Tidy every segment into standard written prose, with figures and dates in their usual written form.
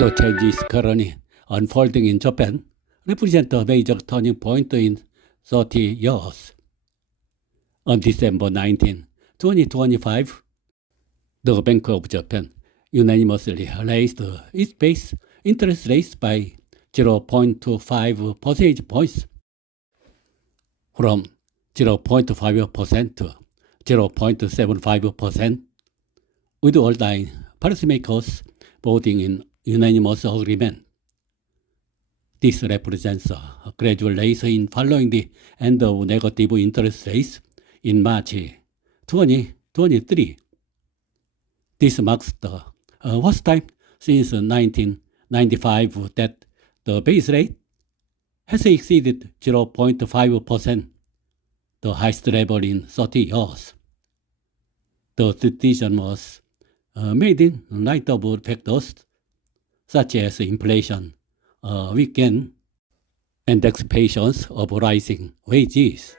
The changes currently unfolding in Japan represent a major turning point in 30 years. On December 19, 2025, the Bank of Japan unanimously raised its base interest rates by 0.25 percentage points from 0.5% to 0.75%, with all 9 policymakers voting in unanimous agreement. This represents a gradual rise in following the end of negative interest rates in March 2023. This marks the first time since 1995 that the base rate has exceeded 0.5%, the highest level in 30 years. The decision was made in light of factors such as inflation, weak yen, and expectations of rising wages.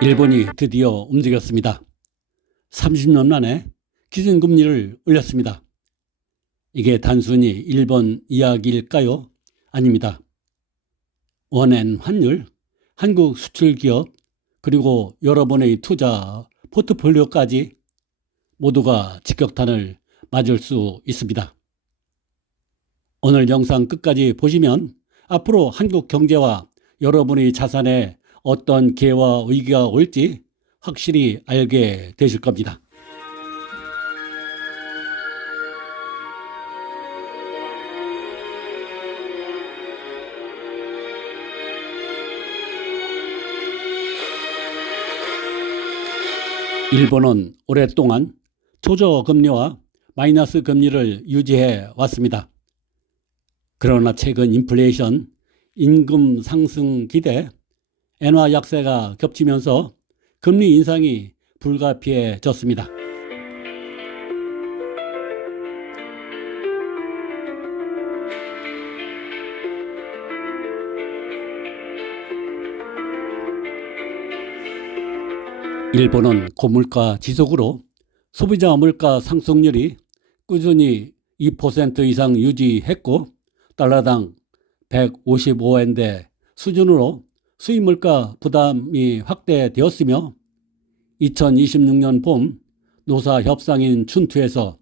일본이 드디어 움직였습니다. 30년 만에 기준금리를 올렸습니다. 이게 단순히 일본 이야기일까요? 아닙니다. 원엔 환율, 한국 수출기업, 그리고 여러분의 투자 포트폴리오까지 모두가 직격탄을 맞을 수 있습니다. 오늘 영상 끝까지 보시면 앞으로 한국 경제와 여러분의 자산에 어떤 기회와 위기가 올지 확실히 알게 되실 겁니다. 일본은 오랫동안 초저금리와 마이너스 금리를 유지해 왔습니다. 그러나 최근 인플레이션, 임금 상승 기대, 엔화 약세가 겹치면서 금리 인상이 불가피해졌습니다. 일본은 고물가 지속으로 소비자 물가 상승률이 꾸준히 2% 이상 유지했고 달러당 155엔대 수준으로 수입 물가 부담이 확대되었으며 2026년 봄 노사 협상인 춘투에서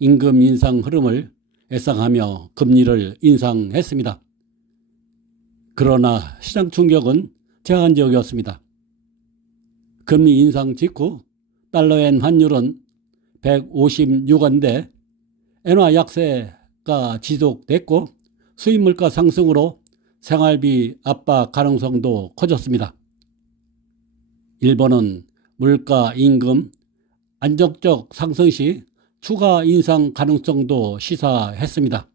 임금 인상 흐름을 예상하며 금리를 인상했습니다. 그러나 시장 충격은 제한적이었습니다. 금리 인상 직후 달러엔 환율은 156원대 엔화 약세가 지속됐고 수입 물가 상승으로 생활비 압박 가능성도 커졌습니다. 일본은 물가, 임금, 안정적 상승 시 추가 인상 가능성도 시사했습니다.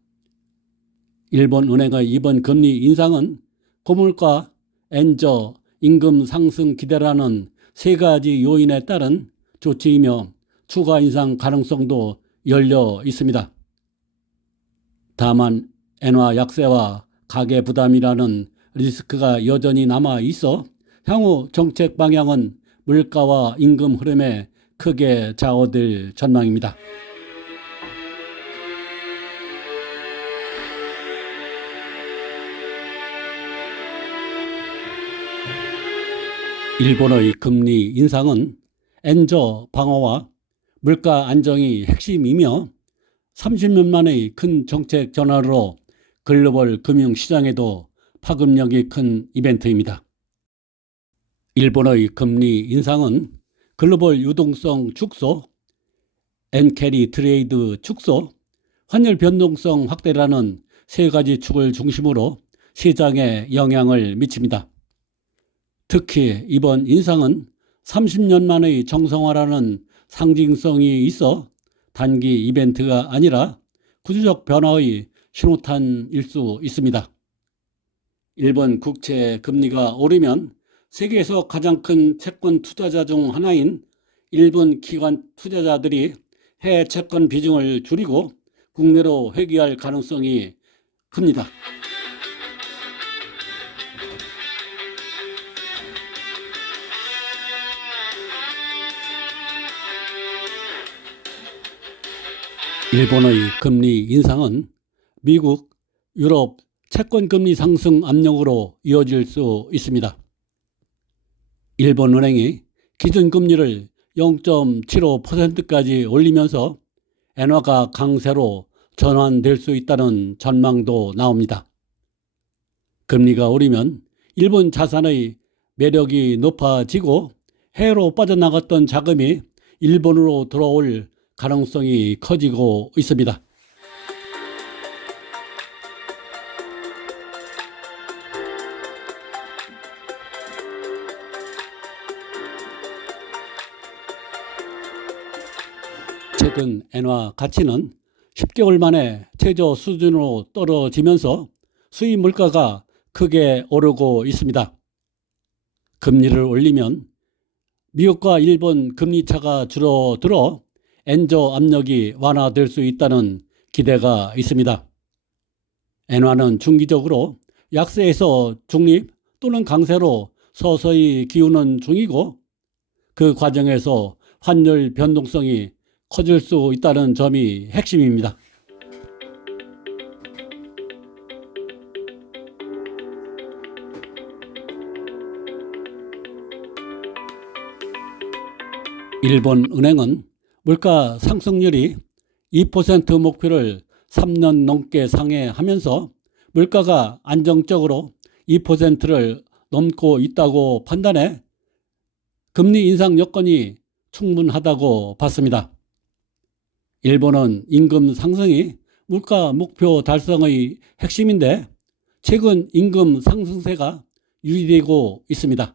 일본 은행의 이번 금리 인상은 고물가, 엔저, 임금 상승 기대라는 세 가지 요인에 따른 조치이며 추가 인상 가능성도 열려 있습니다. 다만 엔화 약세와 가계 부담이라는 리스크가 여전히 남아 있어 향후 정책 방향은 물가와 임금 흐름에 크게 좌우될 전망입니다. 일본의 금리 인상은 엔저 방어와 물가 안정이 핵심이며 30년 만의 큰 정책 전환으로 글로벌 금융시장에도 파급력이 큰 이벤트입니다. 일본의 금리 인상은 글로벌 유동성 축소, 엔캐리 트레이드 축소, 환율 변동성 확대라는 세 가지 축을 중심으로 시장에 영향을 미칩니다. 특히 이번 인상은 30년 만의 정상화라는 상징성이 있어 단기 이벤트가 아니라 구조적 변화의 신호탄일 수 있습니다. 일본 국채 금리가 오르면 세계에서 가장 큰 채권 투자자 중 하나인 일본 기관 투자자들이 해외 채권 비중을 줄이고 국내로 회귀할 가능성이 큽니다. 일본의 금리 인상은 미국, 유럽 채권 금리 상승 압력으로 이어질 수 있습니다. 일본은행이 기준금리를 0.75%까지 올리면서 엔화가 강세로 전환될 수 있다는 전망도 나옵니다. 금리가 오르면 일본 자산의 매력이 높아지고 해외로 빠져나갔던 자금이 일본으로 들어올 가능성이 커지고 있습니다. 최근 엔화 가치는 10개월 만에 최저 수준으로 떨어지면서 수입 물가가 크게 오르고 있습니다. 금리를 올리면 미국과 일본 금리 차가 줄어들어 엔저 압력이 완화될 수 있다는 기대가 있습니다. 엔화는 중기적으로 약세에서 중립 또는 강세로 서서히 기우는 중이고 그 과정에서 환율 변동성이 커질 수 있다는 점이 핵심입니다. 일본 은행은 물가 상승률이 2% 목표를 3년 넘게 상회하면서 물가가 안정적으로 2%를 넘고 있다고 판단해 금리 인상 여건이 충분하다고 봤습니다. 일본은 임금 상승이 물가 목표 달성의 핵심인데 최근 임금 상승세가 유지되고 있습니다.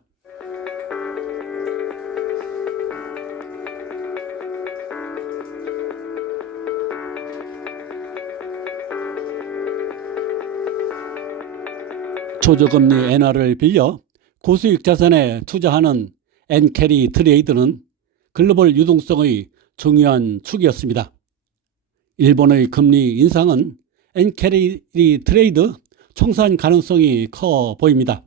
초저금리 엔화를 빌려 고수익 자산에 투자하는 엔캐리 트레이드는 글로벌 유동성의 중요한 축이었습니다. 일본의 금리 인상은 엔캐리 트레이드 청산 가능성이 커 보입니다.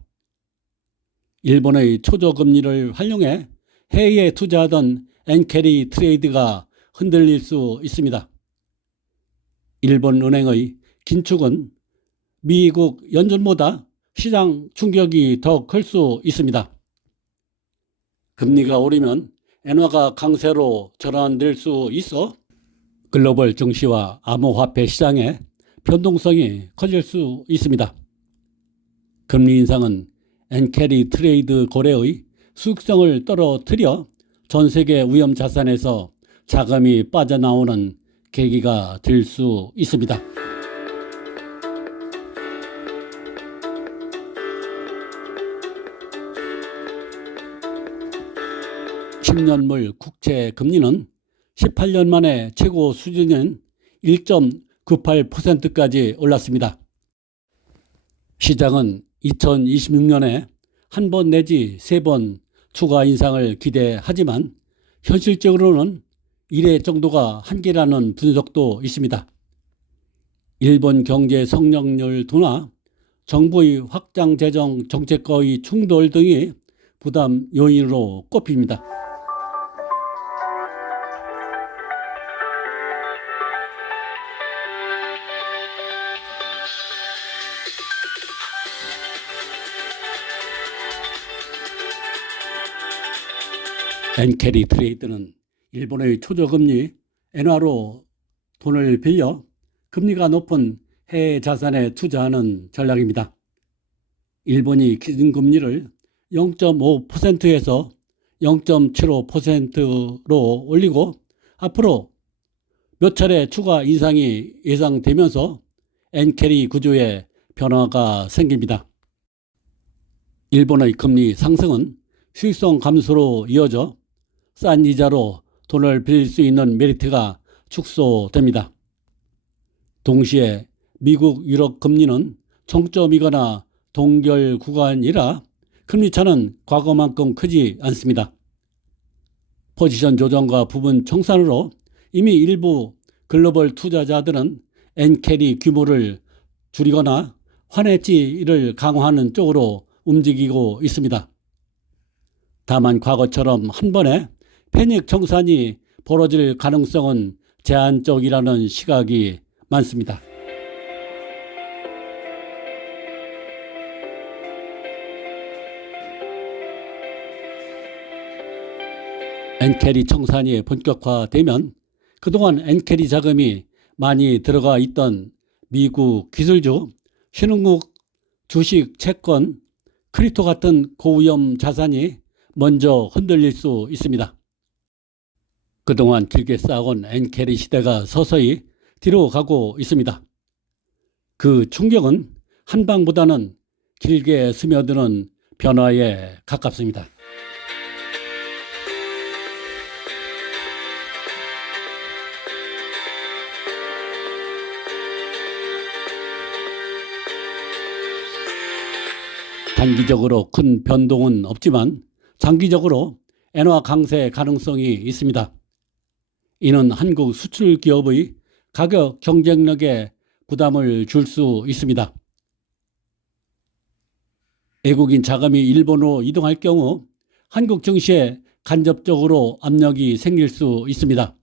일본의 초저금리를 활용해 해외에 투자하던 엔캐리 트레이드가 흔들릴 수 있습니다. 일본 은행의 긴축은 미국 연준보다 시장 충격이 더 클 수 있습니다. 금리가 오르면 엔화가 강세로 전환될 수 있어 글로벌 증시와 암호화폐 시장의 변동성이 커질 수 있습니다. 금리 인상은 엔캐리 트레이드 거래의 수익성을 떨어뜨려 전 세계 위험 자산에서 자금이 빠져나오는 계기가 될 수 있습니다. (10년물) 국채 금리는 18년 만에 최고 수준인 1.98%까지 올랐습니다. 시장은 2026년에 한 번 내지 3번 추가 인상을 기대하지만 현실적으로는 1회 정도가 한계라는 분석도 있습니다. 일본 경제 성장률 둔화, 정부의 확장 재정 정책과의 충돌 등이 부담 요인으로 꼽힙니다. 엔캐리 트레이드는 일본의 초저금리 엔화로 돈을 빌려 금리가 높은 해외 자산에 투자하는 전략입니다. 일본이 기준금리를 0.5%에서 0.75%로 올리고 앞으로 몇 차례 추가 인상이 예상되면서 엔캐리 구조에 변화가 생깁니다. 일본의 금리 상승은 수익성 감소로 이어져 싼 이자로 돈을 빌릴 수 있는 메리트가 축소됩니다. 동시에 미국, 유럽 금리는 정점이거나 동결 구간이라 금리 차는 과거만큼 크지 않습니다. 포지션 조정과 부분 청산으로 이미 일부 글로벌 투자자들은 엔캐리 규모를 줄이거나 환해지를 강화하는 쪽으로 움직이고 있습니다. 다만 과거처럼 한 번에 패닉 청산이 벌어질 가능성은 제한적이라는 시각이 많습니다. 엔캐리 청산이 본격화되면 그동안 엔캐리 자금이 많이 들어가 있던 미국 기술주, 신흥국 주식, 채권, 크립토 같은 고위험 자산이 먼저 흔들릴 수 있습니다. 그동안 길게 쌓아온 엔캐리 시대가 서서히 뒤로 가고 있습니다. 그 충격은 한방보다는 길게 스며드는 변화에 가깝습니다. 단기적으로 큰 변동은 없지만 장기적으로 엔화 강세 가능성이 있습니다. 이는 한국 수출 기업의 가격 경쟁력에 부담을 줄 수 있습니다. 외국인 자금이 일본으로 이동할 경우 한국 증시에 간접적으로 압력이 생길 수 있습니다.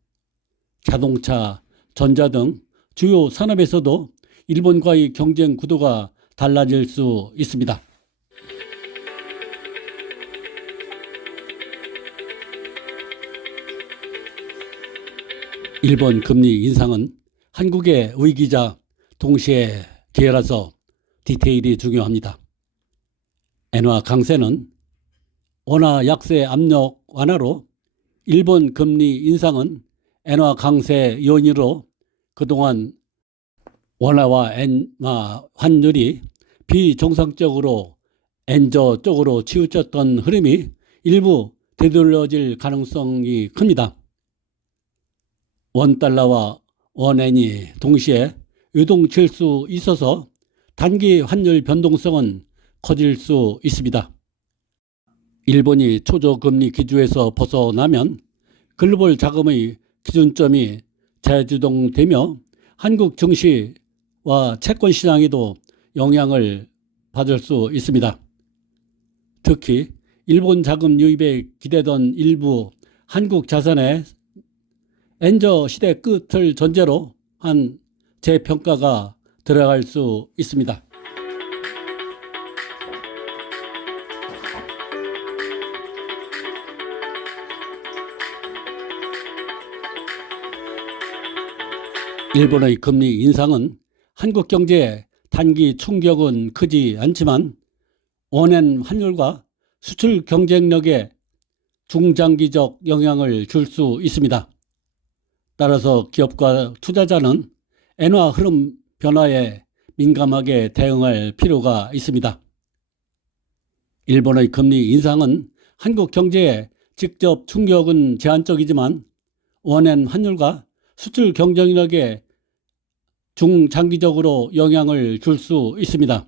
자동차, 전자 등 주요 산업에서도 일본과의 경쟁 구도가 달라질 수 있습니다. 일본 금리 인상은 한국의 위기자 동시에 기회라서 디테일이 중요합니다. 엔화 강세는 원화 약세 압력 완화로, 일본 금리 인상은 엔화 강세 요인으로 그동안 원화와 엔화 환율이 비정상적으로 엔저 쪽으로 치우쳤던 흐름이 일부 되돌려질 가능성이 큽니다. 원달러와 원엔이 동시에 유동칠 수 있어서 단기 환율 변동성은 커질 수 있습니다. 일본이 초저금리 기조에서 벗어나면 글로벌 자금의 기준점이 재주동되며 한국 증시와 채권 시장에도 영향을 받을 수 있습니다. 특히 일본 자금 유입에 기대던 일부 한국 자산의 엔저 시대 끝을 전제로 한 재평가가 들어갈 수 있습니다. 일본의 금리 인상은 한국 경제에 단기 충격은 크지 않지만 원엔 환율과 수출 경쟁력에 중장기적 영향을 줄 수 있습니다. 따라서 기업과 투자자는 엔화 흐름 변화에 민감하게 대응할 필요가 있습니다. 일본의 금리 인상은 한국 경제에 직접 충격은 제한적이지만 원엔 환율과 수출 경쟁력에 중장기적으로 영향을 줄 수 있습니다.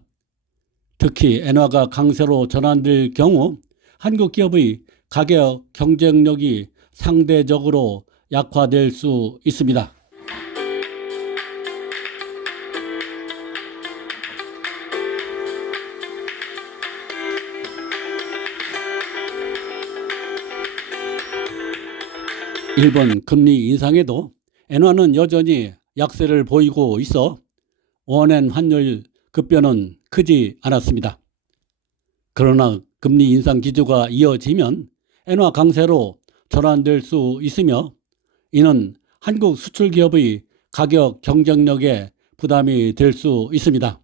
특히 엔화가 강세로 전환될 경우 한국 기업의 가격 경쟁력이 상대적으로 약화될 수 있습니다. 일본 금리 인상에도 엔화는 여전히 약세를 보이고 있어 원엔 환율 급변은 크지 않았습니다. 그러나 금리 인상 기조가 이어지면 엔화 강세로 전환될 수 있으며 이는 한국 수출 기업의 가격 경쟁력에 부담이 될 수 있습니다.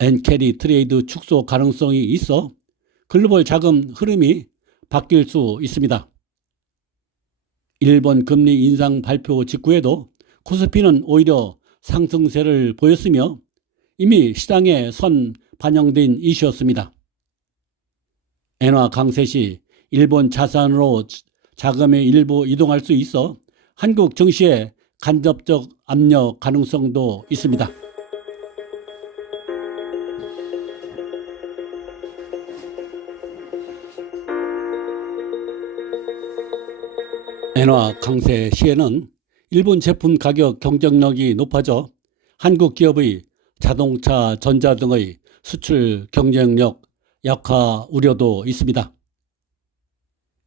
엔캐리 트레이드 축소 가능성이 있어 글로벌 자금 흐름이 바뀔 수 있습니다. 일본 금리 인상 발표 직후에도 코스피는 오히려 상승세를 보였으며 이미 시장에 선 반영된 이슈였습니다. 엔화 강세 시 일본 자산으로 자금의 일부 이동할 수 있어 한국 증시에 간접적 압력 가능성도 있습니다. 엔화 강세 시에는 일본 제품 가격 경쟁력이 높아져 한국 기업의 자동차, 전자 등의 수출 경쟁력 약화 우려도 있습니다.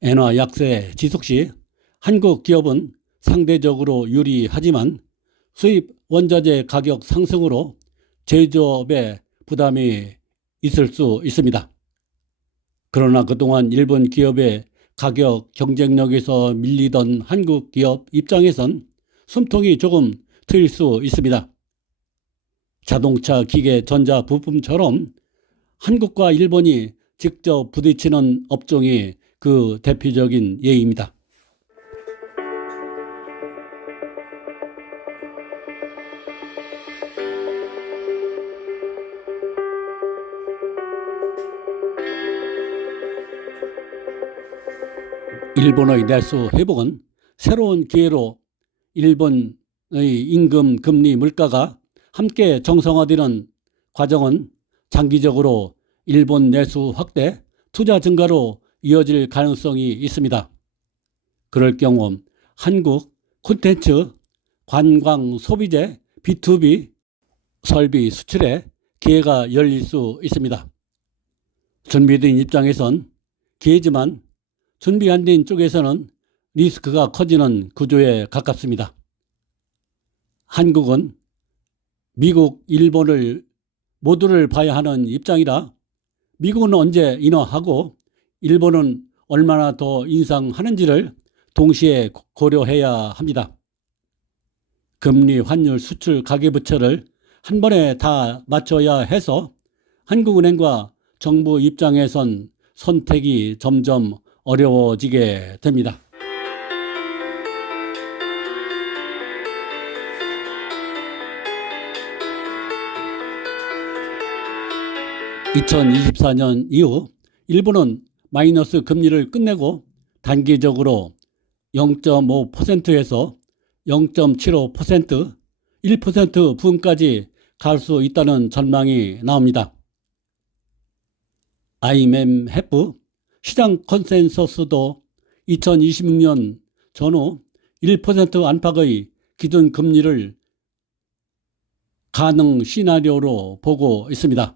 엔화 약세 지속 시 한국 기업은 상대적으로 유리하지만 수입 원자재 가격 상승으로 제조업에 부담이 있을 수 있습니다. 그러나 그동안 일본 기업의 가격 경쟁력에서 밀리던 한국 기업 입장에선 숨통이 조금 트일 수 있습니다. 자동차, 기계, 전자 부품처럼 한국과 일본이 직접 부딪히는 업종이 그 대표적인 예입니다. 일본의 내수 회복은 새로운 기회로 일본의 임금, 금리, 물가가 함께 정상화되는 과정은 장기적으로 일본 내수 확대, 투자 증가로 이어질 가능성이 있습니다. 그럴 경우 한국 콘텐츠, 관광, 소비재, B2B, 설비, 수출에 기회가 열릴 수 있습니다. 준비된 입장에선 기회지만 준비 안 된 쪽에서는 리스크가 커지는 구조에 가깝습니다. 한국은 미국, 일본을 모두를 봐야 하는 입장이라 미국은 언제 인하하고 일본은 얼마나 더 인상하는지를 동시에 고려해야 합니다. 금리, 환율, 수출, 가계부채를 한 번에 다 맞춰야 해서 한국은행과 정부 입장에선 선택이 점점 어려워지게 됩니다. (2024년) 이후 일본은 마이너스 금리를 끝내고 단기적으로 0.5%에서 0.75%, 1% 부분까지 갈 수 있다는 전망이 나옵니다. IMF 시장 컨센서스도 2026년 전후 1% 안팎의 기준 금리를 가능 시나리오로 보고 있습니다.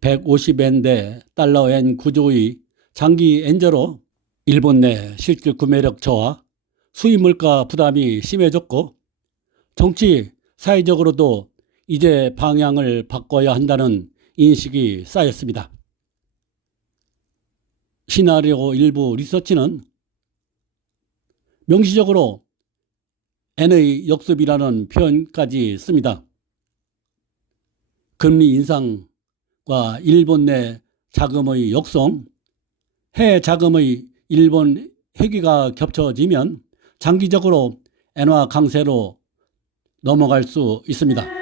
150엔 달러엔 구조의 장기 엔저로 일본 내 실질 구매력 저하, 수입 물가 부담이 심해졌고 정치, 사회적으로도 이제 방향을 바꿔야 한다는 인식이 쌓였습니다. 시나리오 일부 리서치는 명시적으로 N의 역습이라는 표현까지 씁니다. 금리 인상과 일본 내 자금의 역송, 해외 자금의 일본 회귀가 겹쳐지면 장기적으로 엔화 강세로 넘어갈 수 있습니다.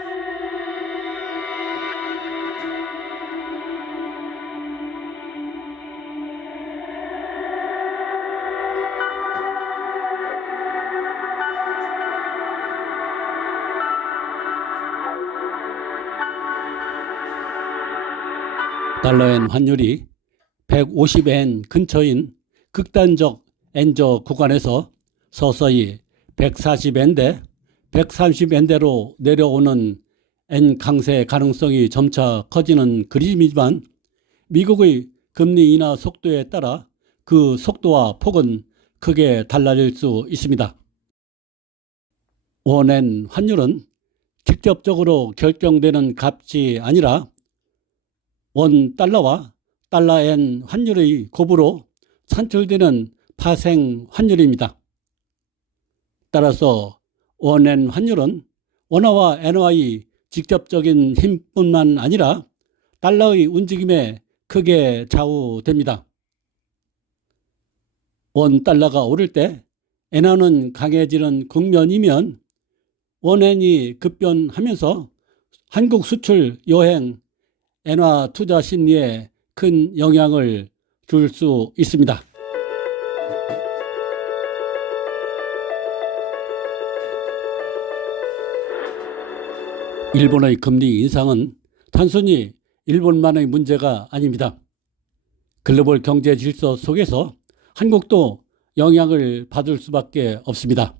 달러엔 환율이 150엔 근처인 극단적 엔저 구간에서 서서히 140엔대, 130엔대로 내려오는 엔 강세 가능성이 점차 커지는 그림이지만 미국의 금리 인하 속도에 따라 그 속도와 폭은 크게 달라질 수 있습니다. 원엔 환율은 직접적으로 결정되는 값이 아니라 원 달러와 달러엔 환율의 곱으로 산출되는 파생 환율입니다. 따라서 원엔 환율은 원화와 엔화의 직접적인 힘뿐만 아니라 달러의 움직임에 크게 좌우됩니다. 원 달러가 오를 때 엔화는 강해지는 국면이면 원엔이 급변하면서 한국 수출, 여행, 엔화 투자 심리에 큰 영향을 줄 수 있습니다. 일본의 금리 인상은 단순히 일본만의 문제가 아닙니다. 글로벌 경제 질서 속에서 한국도 영향을 받을 수밖에 없습니다.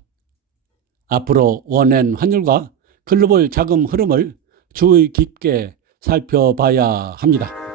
앞으로 원엔 환율과 글로벌 자금 흐름을 주의 깊게 살펴봐야 합니다.